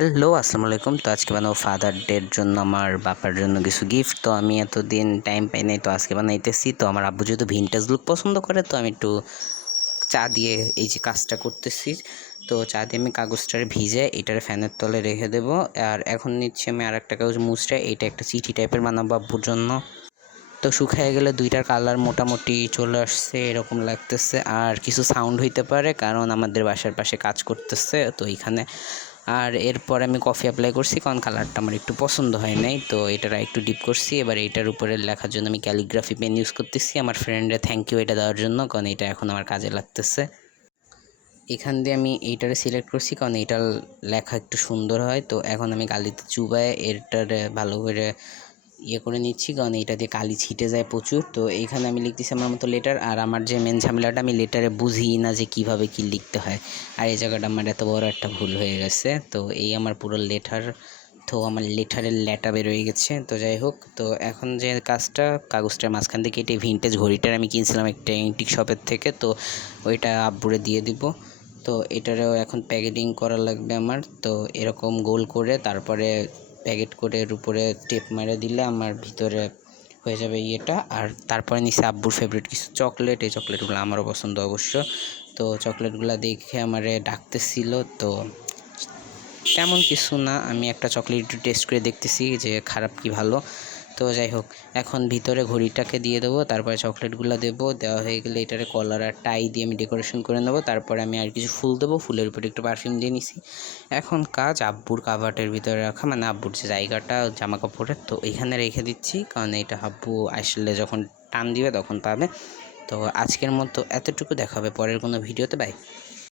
Hello, আসসালামু আলাইকুম। তো আজকে বানাবো ফাদার ডের জন্য আমার বাবার জন্য কিছু গিফট। তো আমি এতদিন টাইম পাই নাই, তো আজকে বানাইতেছি। তো আমার আব্বু যেহেতু ভিনটেজ লুক পছন্দ করে, তো আমি একটু চা দিয়ে এই যে কাজটা করতেছি। তো চা দিয়ে আমি কাগজটারে ভিজে এটারে ফ্যানের তলে রেখে দেবো। আর এখন নিচ্ছি আমি আর একটা কাগজ মুছটা, এটা একটা চিঠি টাইপের বানাবো আব্বুর জন্য। তো শুকায় গেলে দুইটার কালার মোটামুটি চলে আসছে এরকম লাগতেছে। আর কিছু সাউন্ড হইতে পারে কারণ আমাদের বাসার পাশে কাজ করতেছে তো এইখানে। আর এরপর আমি কফি অ্যাপ্লাই করছি কারণ কালারটা আমার একটু পছন্দ হয় নাই, তো এটার একটু ডিপ করছি। এবার এটার উপরে লেখার জন্য আমি ক্যালিগ্রাফি পেন ইউজ করতেছি আমার ফ্রেন্ডে থ্যাংক ইউ এটা দেওয়ার জন্য, কারণ এটা এখন আমার কাজে লাগতেছে। এখান দিয়ে আমি এইটারে সিলেক্ট করছি কারণ এইটার লেখা একটু সুন্দর হয়। তো এখন আমি কালিতে চুবায় এটারে ভালো করে করে নিচ্ছি কারণ এইটা দিয়ে কালি ছিটে যায় প্রচুর। তো এইখানে আমি লিখতেছি আমার মতো লেটার। আর আমার যে মেন ঝামেলাটা, আমি লেটারে বুঝি না যে কিভাবে কি লিখতে হয়। আর এই জায়গাটা আমার এত বড় একটা ভুল হয়ে গেছে। তো এই আমার পুরো লেটার, তো আমার লেটারের ল্যাটা বেরোয় গেছে। তো যাই হোক, তো এখন যে কাজটা, কাগজটার মাঝখান থেকে কেটে ভিনটেজ ঘড়িটার আমি কিনছিলাম একটা অ্যান্টিক শপের থেকে, তো ওইটা আব্বুরে দিয়ে দিব। তো এটারও এখন প্যাকেটিং করা লাগবে আমার। তো এরকম গোল করে তারপরে প্যাকেট করে এর উপরে টেপ মেরে দিলে আমার ভিতরে হয়ে যাবে ইয়েটা। আর তারপরে নিচে আব্বুর ফেভারিট কিছু চকলেট, এই চকলেটগুলো আমারও পছন্দ অবশ্য। তো চকলেটগুলো দেখে আমারে ডাকতেছিল, তো তেমন কিছু না, আমি একটা চকলেট একটু টেস্ট করে দেখতেছি যে খারাপ কি ভালো। তো যাই হোক, এখন ভিতরে ঘড়িটাকে দিয়ে দেবো, তারপরে চকলেটগুলো দেবো। দেওয়া হয়ে গেলে এটারে কলার আর টাই দিয়ে আমি ডেকোরেশন করে নেবো। তারপরে আমি আর কিছু ফুল দেবো, ফুলের উপরে একটু পারফিউম দিয়ে নিছি। এখন কাজ আব্বুর কাভার্টের ভিতরে রাখা, মানে আব্বুর যে জায়গাটা জামা কাপড়ের, তো এইখানে রেখে দিচ্ছি কারণ এটা আব্বু আসলে যখন টান দিবে তখন পাবে। তো আজকের মতো এতটুকু, দেখা হবে পরের কোনো ভিডিওতে। বাই।